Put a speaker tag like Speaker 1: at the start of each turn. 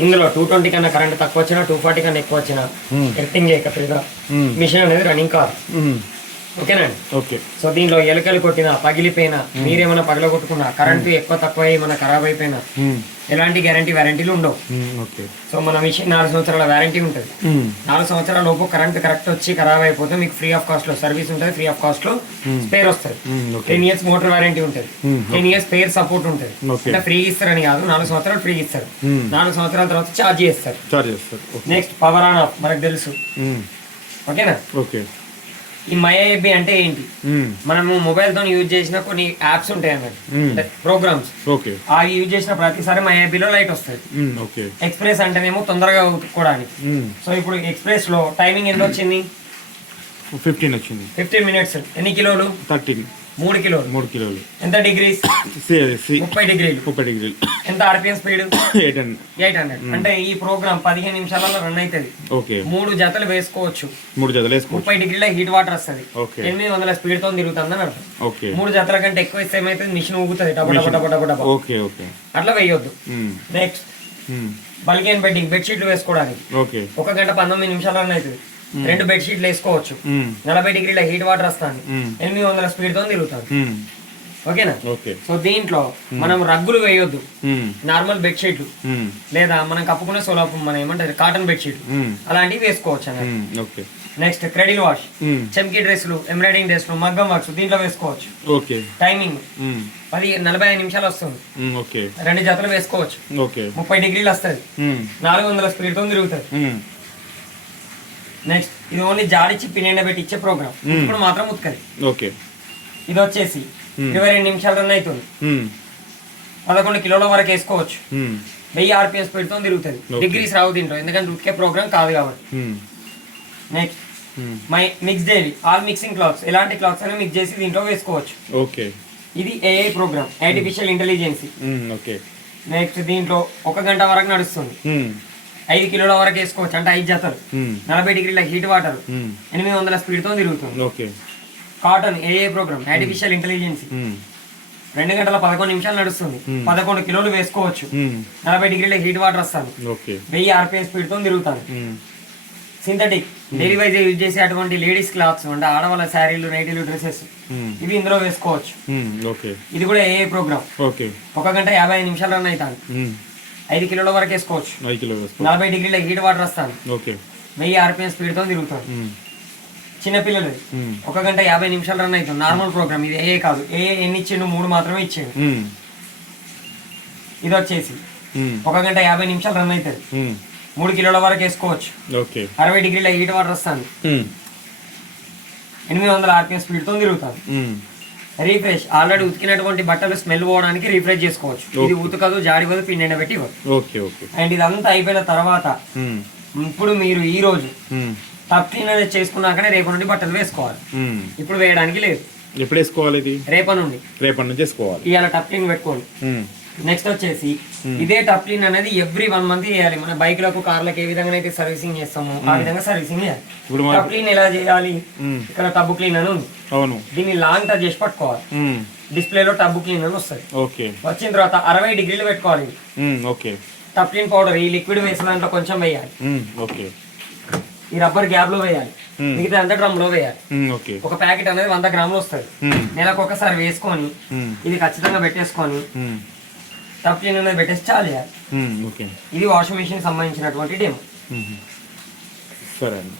Speaker 1: ఇందులో two twenty కన్నా current తక్కువ వచ్చినా టూ ఫార్టీ కన్నా ఎక్కువ వచ్చినా. ఎర్తింగ్ చేయకపోయినా
Speaker 2: మ్మ్.
Speaker 1: మిషన్ అనేది రన్నింగ్ కార్. ఓకేనండి
Speaker 2: ఓకే.
Speaker 1: సో దీనిలో ఎలుకలు కొట్టినా పగిలిపోయినా మీరేమైనా పగలగొట్టుకున్నా కరెంటు ఎక్కువ తక్కువ అయ్యి మన ఖరాబ్ అయిపోయినా. ఎలాంటి గ్యారంటీ వారంటీలు ఉండవు. సో మన మిషన్ నాలుగు సంవత్సరాల వారంటీ ఉంటుంది. నాలుగు సంవత్సరాల లోపు కరెంట్ కరెక్ట్ వచ్చి ఖరాబ్ అయిపోతే మీకు ఫ్రీ ఆఫ్ కాస్ట్లో సర్వీస్ ఉంటుంది ఫ్రీ ఆఫ్ కాస్ట్లో స్పేర్ వస్తుంది. టెన్ ఇయర్స్ మోటార్ వారంటీ ఉంటుంది. టెన్ ఇయర్స్ స్పేర్ సపోర్ట్ ఉంటుంది. అంటే ఫ్రీ ఇస్తారని కాదు నాలుగు సంవత్సరాలు ఫ్రీ ఇస్తారు. నాలుగు సంవత్సరాల తర్వాత ఛార్జ్ చేస్తారు.
Speaker 2: చార్జ్ చేస్తారు. Okay.
Speaker 1: Next power on off మనకు తెలుసు. ఓకేనా?
Speaker 2: ఓకే.
Speaker 1: ఈ మైఐబి అంటే ఏంటి. మనము మొబైల్తో యూజ్ చేసిన కొన్ని యాప్స్ ఉంటాయి అన్నట్టు ప్రోగ్రామ్స్
Speaker 2: ఓకే.
Speaker 1: అవి యూజ్ చేసిన ప్రతిసారి మైఐబిలో లైట్ వస్తుంది. ఎక్స్ప్రెస్ అంటేనేమో తొందరగా ఉతుక్కోవడానికి. సో ఇప్పుడు ఎక్స్ప్రెస్లో టైమింగ్ ఎంత వచ్చింది
Speaker 2: ఫిఫ్టీన్ వచ్చింది.
Speaker 1: ఫిఫ్టీన్ మినిట్స్ ఎన్ని కిలోలు?
Speaker 2: థర్టీన్.
Speaker 1: మూడు కిలోలు.
Speaker 2: మూడు కిలోలు.
Speaker 1: ఎంత డిగ్రీస్ ముప్పై డిగ్రీలు
Speaker 2: ముప్పై డిగ్రీలు
Speaker 1: ఎంత RPM speed
Speaker 2: eight and
Speaker 1: eight hundred. అంటే ఈ ప్రోగ్రామ్ పదిహేను నిమిషాలలో రన్ అవుతుంది
Speaker 2: ఓకే.
Speaker 1: మూడు జతలు వేసుకోవచ్చు.
Speaker 2: మూడు జతలు వేసుకోవచ్చు.
Speaker 1: ముప్పై డిగ్రీల హీట్ వాటర్ వస్తుంది.
Speaker 2: ఓకే.
Speaker 1: ఎనిమిది వందల స్పీడ్తో తిరుగుతుంది అని అర్థం.
Speaker 2: ఓకే.
Speaker 1: మూడు జతల కంటే ఎక్కువ ఇస్తే ఏమైతుంది? మిషన్ ఊగుతుంది. డబ్బు డబ్బు డబ్బు డబ్బు డబ్బు
Speaker 2: ఓకే ఓకే.
Speaker 1: అట్లా వేయొద్దు. నెక్స్ట్. బల్కియన్ బెడ్డింగ్ బెడ్షీట్లు వేసుకోవడానికి.
Speaker 2: ఓకే.
Speaker 1: ఒక గంట పంతొమ్మిది నిమిషాలు రన్ అవుతుంది. రెండు బెడ్షీట్లు వేసుకోవచ్చు.
Speaker 2: మ్మ్.
Speaker 1: నలభై డిగ్రీల హీట్ వాటర్ వస్తుంది. ఎనిమిది వందల స్పీడ్తో తిరుగుతుంది. ఓకేనా?
Speaker 2: ఓకే.
Speaker 1: సో దీంట్లో మనం రగ్గులు వేయొద్దు. నార్మల్ బెడ్షీట్లు
Speaker 2: మ్మ్.
Speaker 1: లేదా మనం కప్పుకునే సోలాపు మన ఏమంటారు కాటన్
Speaker 2: మ్మ్.
Speaker 1: అలాంటివి వేసుకోవచ్చు.
Speaker 2: ఓకే.
Speaker 1: Next cradle wash. చెమ్కీ డ్రెస్సులు ఎంబ్రాయిడింగ్ డ్రెస్సులు మగ్గం వర్క్స్ దీంట్లో వేసుకోవచ్చు. టైమింగ్. పది నలభై ఐదు నిమిషాలు వస్తుంది. రెండు జతలు వేసుకోవచ్చు. ముప్పై డిగ్రీలు వస్తుంది. నాలుగు వందల స్పీడ్తో తిరుగుతుంది
Speaker 2: మ్మ్.
Speaker 1: నెక్స్ట్ ఇది ఓన్లీ జాడిచ్చి పిన్నెండ పెట్టి ఇచ్చే ప్రోగ్రామ్
Speaker 2: మ్మ్.
Speaker 1: ఇప్పుడు మాత్రం ఉతకది
Speaker 2: ఓకే
Speaker 1: ఇది వచ్చేసి
Speaker 2: మ్మ్.
Speaker 1: ఇరవై రెండు నిమిషాలు రన్ అవుతుంది
Speaker 2: మ్మ్.
Speaker 1: పదకొండు కిలోల వరకు వేసుకోవచ్చు. వెయ్యి ఆర్పిఎం స్పీడ్తో తిరుగుతుంది. డిగ్రీస్ రావు దీంట్లో ఎందుకంటే ఉతికే ప్రోగ్రామ్ కాదు కాబట్టి. Next. My mix daily all mixing clothes ఎలాంటి క్లాత్స్ అయినా మిక్స్ చేసి దీంట్లో వేసుకోవచ్చు
Speaker 2: ఓకే
Speaker 1: ఇది AI programme artificial intelligence.
Speaker 2: Okay
Speaker 1: next దీంట్లో ఒక గంట వరకు నడుస్తుంది. ఐదు కిలోల వరకు వేసుకోవచ్చు. అంటే ఐదు జతలు. నలభై డిగ్రీల హీట్ వాటర్. ఎనిమిది వందల స్పీడ్తో తిరుగుతుంది.
Speaker 2: Okay.
Speaker 1: Cotton AI programme artificial intelligence. రెండు గంటల పదకొండు నిమిషాలు నడుస్తుంది. పదకొండు కిలోలు వేసుకోవచ్చు. నలభై డిగ్రీల హీట్ వాటర్ వస్తుంది.
Speaker 2: ఓకే.
Speaker 1: వెయ్యి ఆర్పిఎం స్పీడ్తో తిరుగుతాను
Speaker 2: మ్మ్.
Speaker 1: సింథటిక్. డైలీ వైజ్ యూజ్ చేసే అటువంటి లేడీస్ క్లాత్స్ అంటే ఆడవాళ్ళ శారీలు నైటీలు డ్రెస్సెస్. ఇవి ఇందులో వేసుకోవచ్చు. ఇది కూడా ఏఏ ప్రోగ్రామ్.
Speaker 2: ఓకే.
Speaker 1: ఒక గంట యాభై ఐదు నిమిషాలు రన్ అవుతాను. ఐదు కిలోల వరకు వేసుకోవచ్చు. నలభై డిగ్రీల హీట్ వాటర్ వస్తాను
Speaker 2: ఓకే.
Speaker 1: వెయ్యి ఆర్పిఎం స్పీడ్తో తిరుగుతాను
Speaker 2: మ్మ్.
Speaker 1: చిన్నపిల్లలు. ఒక గంట యాభై నిమిషాలు రన్ అవుతుంది. Normal programme. ఇది ఏ కాదు. ఏ ఎన్ని ఇచ్చిండు? మూడు మాత్రమే ఇచ్చిండు. ఇది వచ్చేసి. ఒక గంట యాభై నిమిషాలు రన్ అవుతుంది. మూడు కిలోల వరకు వేసుకోవచ్చు. అరవై డిగ్రీల హీట్ వాటర్ వస్తాను. ఎనిమిది వందల ఆర్పిఎం స్పీడ్తో తిరుగుతాను
Speaker 2: మ్మ్.
Speaker 1: రీఫ్రెష్. ఆల్రెడీ ఉతికినటువంటి బట్టలు స్మెల్ పోవడానికి రీఫ్రెష్ చేసుకోవచ్చు. ఇది ఉతకదు జాడిపోదు పిండి ఎండబెట్టి అండ్ ఇదంతా అయిపోయిన తర్వాత
Speaker 2: మ్మ్.
Speaker 1: ఇప్పుడు మీరు ఈ రోజు. టప్ అనేది చేసుకున్నాకనే రేపు నుండి బట్టలు వేసుకోవాలి.
Speaker 2: మ్మ్.
Speaker 1: ఇప్పుడు వేయడానికి లేదు.
Speaker 2: ఎప్పుడు వేసుకోవాలి ఇది?
Speaker 1: రేపటి నుండి.
Speaker 2: రేపటి నుంచి వేసుకోవాలి
Speaker 1: ఇవాళ టప్ క్లీన్ పెట్టుకోండి. నెక్స్ట్ వచ్చేసి ఇదే టప్ క్లీన్ అనేది ఎవ్రీ వన్ మంత్ చేయాలి మన బైక్లకు కార్లకు ఏ విధంగా అయితే సర్వీసింగ్ చేస్తామో ఆ విధంగా సర్వీసింగ్ చేయాలి
Speaker 2: ఇప్పుడు మన
Speaker 1: టప్ క్లీన్ ఎలా చేయాలి
Speaker 2: మ్మ్.
Speaker 1: ఇక్కడ టబ్ క్లీన్ అని ఉంది
Speaker 2: అవును
Speaker 1: దీన్ని లాంగ్ టచ్ చేసి పట్టుకోవాలి. డిస్ప్లేలో టబ్ క్లీన్ అని వస్తుంది
Speaker 2: ఓకే
Speaker 1: వచ్చిన తర్వాత అరవై డిగ్రీలు పెట్టుకోవాలి ఇది.
Speaker 2: ఓకే
Speaker 1: టప్ క్లీన్ పౌడర్ ఈ లిక్విడ్ వేసిన దాంట్లో కొంచెం వేయాలి.
Speaker 2: ఓకే
Speaker 1: ఈ రబ్బర్ గ్యాప్లో వేయాలి. మిగతా అంతా డ్రమ్లో వేయాలి ఒక ప్యాకెట్ అనేది వంద గ్రాములు వస్తుంది. నెలకు ఒకసారి వేసుకొని. ఇది ఖచ్చితంగా పెట్టేసుకొని. టప్ అనేది పెట్టేసి చాలు.
Speaker 2: ఓకే
Speaker 1: ఇది వాషింగ్ మిషన్ సంబంధించినటువంటి డెమో.
Speaker 2: సరే అండి